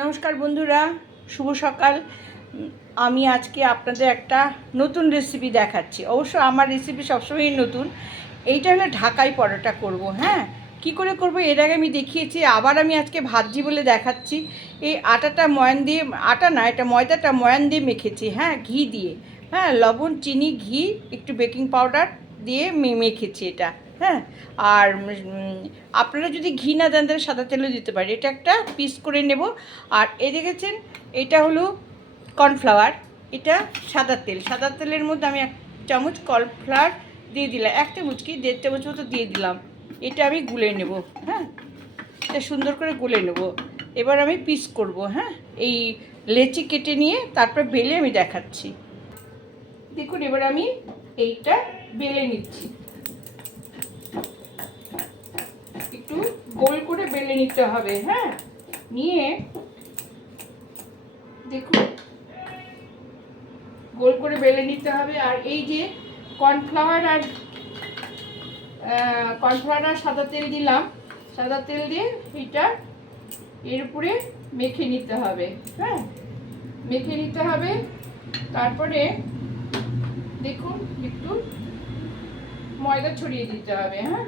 নমস্কার বন্ধুরা, শুভ সকাল। আমি আজকে আপনাদের একটা নতুন রেসিপি দেখাচ্ছি। অবশ্য আমার রেসিপি সবসময়ই নতুন। এইটা হলো ঢাকাই পরোটা করব হ্যাঁ? কি করে করব? এর আগে আমি দেখিয়েছি, আবার আমি আজকে ভাজি বলে দেখাচ্ছি। এই আটাটা ময়ান দিয়ে, আটা না, এটা ময়দাটা ময়ান দিয়ে মেখেছি হ্যাঁ? ঘি দিয়ে হ্যাঁ? লবণ, চিনি, ঘি, একটু বেকিং পাউডার দিয়ে মেখেছি এটা। হ্যাঁ? আর আপনারা যদি ঘি না দেন, তাহলে সাদা তেলও দিতে পারি এটা একটা পিস করে নেব। আর এ দেখেছেন, এটা হলো কর্নফ্লাওয়ার এটা সাদা তেল। সাদা তেলের মধ্যে আমি এক চামচ কর্নফ্লাওয়ার দিয়ে দিলাম। এক চামচ কি? দেড় চামচ মতো দিয়ে দিলাম। এটা আমি গুলে নেব হ্যাঁ? এটা সুন্দর করে গুলে নেব। এবার আমি পিস করব হ্যাঁ? এই লেচি কেটে নিয়ে তারপর বেলে আমি দেখাচ্ছি। দেখুন, এবার আমি এইটা বেলে নিচ্ছি। একটু গোল করে বেলে নিতে হবে হ্যাঁ? নিয়ে দেখুন। গোল করে বেলে নিতে হবে, আর এই যে কর্নফ্লাওয়ার আর কর্নফ্লাওয়ার আর সাদা তেল দিলাম, সাদা তেল দিয়ে এটা এর উপরে মেখে নিতে হবে হ্যাঁ? মেখে নিতে হবে, তারপরে দেখুন, একটু ময়দা ছড়িয়ে দিতে হবে হ্যাঁ?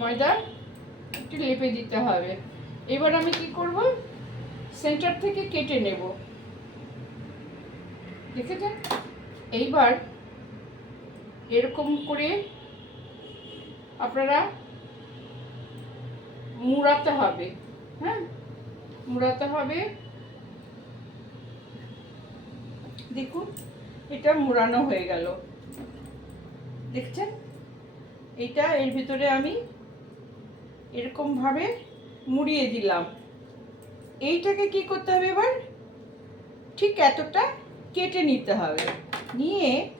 ময়দা একটু লেপে দিতে হবে। এবার আমি কি করব? সেন্টার থেকে কেটে নেব। দেখেছেন? এইবার এরকম করে আপনারা মুড়াতে হবে হ্যাঁ? মুড়াতে হবে। দেখুন, এটা মুড়ানো হয়ে গেল। দেখছেন? এটা এর ভিতরে আমি এরকমভাবে মুড়িয়ে দিলাম। এইটাকে কি করতে হবে এবার? ঠিক এতটা কেটে নিতে হবে। নিয়ে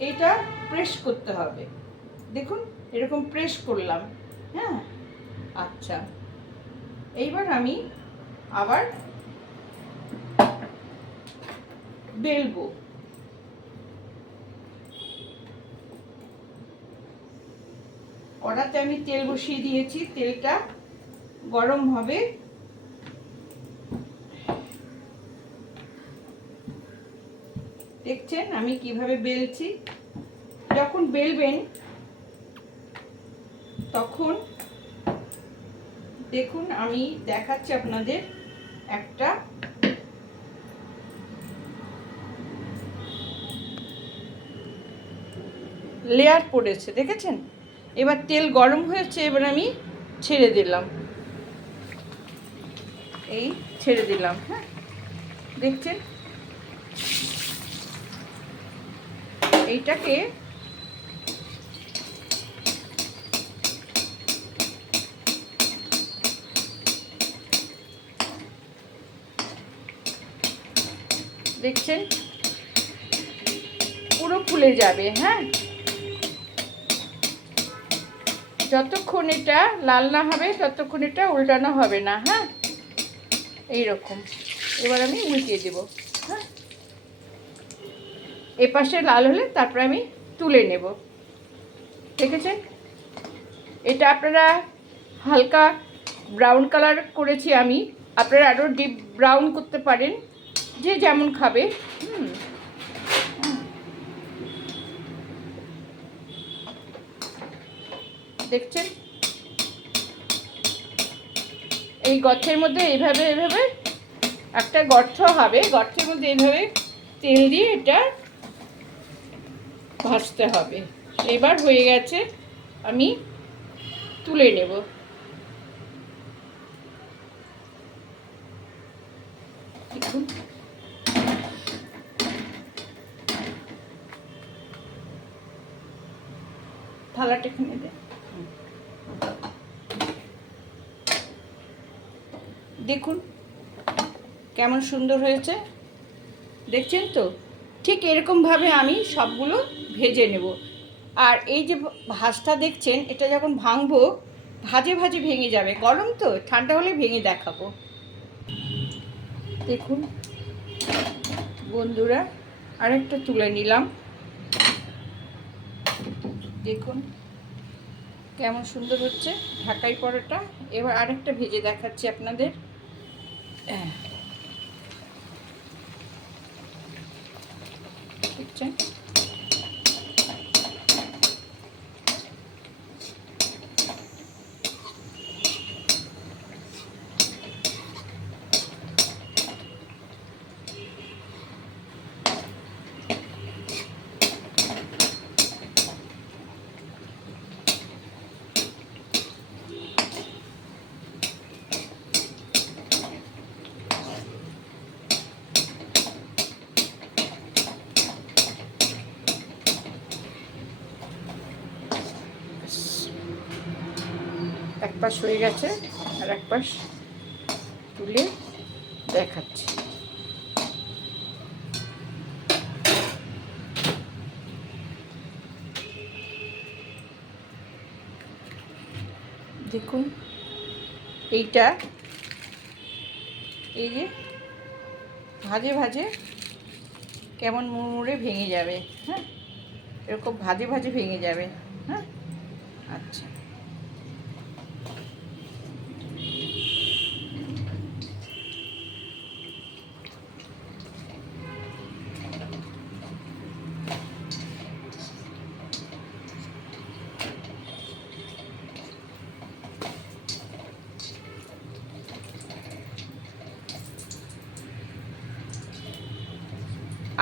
এটা প্রেস করতে হবে। দেখুন, এরকম প্রেস করলাম। হ্যাঁ? আচ্ছা। এইবার আমি আবার বেলবো। কড়াতে আমি তেল বসিয়ে দিয়েছি, তেলটা গরম হবে। দেখছেন আমি কীভাবে বেলছি? যখন বেলবেন, তখন দেখুন আমি দেখাচ্ছি আপনাদের একটা লেয়ার পড়েছে, দেখেছেন? এবার তেল গরম হয়েছে, এবার আমি ছেড়ে দিলাম। এই ছেড়ে দিলাম হ্যাঁ। দেখছেন? এইটাকে দেখছেন? পুরো ফুলে যাবে হ্যাঁ। যতক্ষণ এটা লাল না হবে, ততক্ষণ এটা উল্টানো হবে না হ্যাঁ? এই রকম এবার আমি উল্টিয়ে দেব হ্যাঁ? এপাশে লাল হলে তারপরে আমি তুলে নেব। দেখেছেন? এটা আপনারা হালকা ব্রাউন কালার করেছি আমি। আপনারা আরও ডিপ ব্রাউন করতে পারেন, যে যেমন খাবে, হুম। দেখছেন? এই গর্তের মধ্যে এইভাবে এইভাবে একটা গর্ত হবে। গর্তের মধ্যে এইভাবে তেল দিয়ে এটা ভাজতে হবে। এবার হয়ে গেছে, আমি তুলে নেব। থালাটা এখানে দে দেখুন, কেমন সুন্দর হয়েছে। দেখছেন তো? ঠিক এরকমভাবে আমি সবগুলো ভেজে নেব। আর এই যে ভাজটা দেখছেন, এটা যখন ভাঙবো, ভাজে ভাজে ভেঙে যাবে। গরম তো, ঠান্ডা হলে ভেঙে দেখাবো। দেখুন, বন্ধুরা, আরেকটা তুলে নিলাম। দেখুন, কেমন সুন্দর হচ্ছে ঢাকাই পরোটা। এবার আরেকটা ভেজে দেখাচ্ছি আপনাদের। হ্যাঁ। এক পাশ হয়ে গেছে আর এক পাশ তুলে দেখাচ্ছি। দেখুন, এইটা এই যে ভাজে ভাজে কেমন মুড়মুড়ে ভেঙে যাবে হ্যাঁ? এরকম ভাজে ভাজে ভেঙে যাবে হ্যাঁ? আচ্ছা।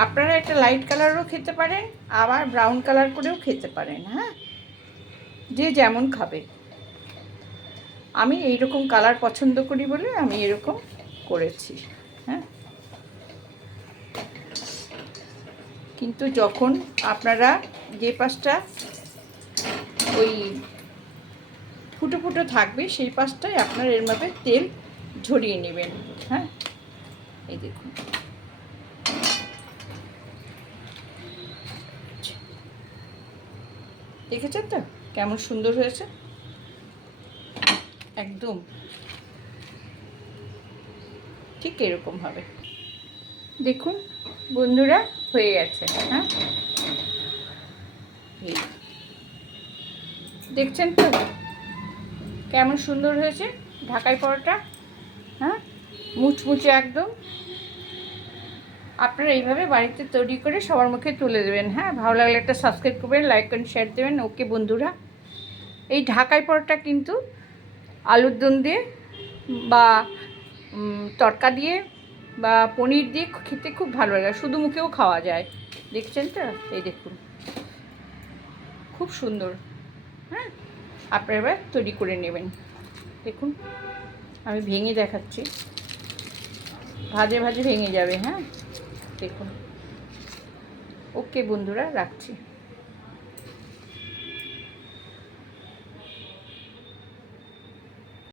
আপনারা একটা লাইট কালারও খেতে পারেন, আবার ব্রাউন কালার করেও খেতে পারেন হ্যাঁ? যে যেমন খাবে। আমি এই রকম কালার পছন্দ করি বলে আমি এরকম করেছি হ্যাঁ? কিন্তু যখন আপনারা যে পাশটা ওই ফুটো ফুটো থাকবে, সেই পাশটায় আপনারা এর মধ্যে তেল ঝরিয়ে নেবেন হ্যাঁ? এই দেখুন। দেখেছেন তো? কেমন সুন্দর হয়েছে? একদম। ঠিক এরকম হবে। দেখুন, বন্ধুরা, হয়ে গেছে হ্যাঁ। দেখছেন তো? কেমন সুন্দর হয়েছে ঢাকাই পরোটা হ্যাঁ? মুচমুচে একদম। আপনারা এইভাবে বাড়িতে তৈরি করে সবার মুখে তুলে দেবেন হ্যাঁ? ভালো লাগলে একটা সাবস্ক্রাইব করবেন লাইক করেন শেয়ার দেবেন। ওকে বন্ধুরা, এই ঢাকাই পরোটা কিন্তু আলুর দম দিয়ে বা তড়কা দিয়ে বা পনির দিয়ে খেতে খুব ভালো লাগে শুধু মুখেও খাওয়া যায়। দেখছেন তো? এই দেখুন। খুব সুন্দর হ্যাঁ? আপনারা এবার তৈরি করে নেবেন। দেখুন, আমি ভেঙে দেখাচ্ছি। ভাজে ভাজে ভেঙে যাবে হ্যাঁ? দেখুন। ওকে বন্ধুরা রাখছি।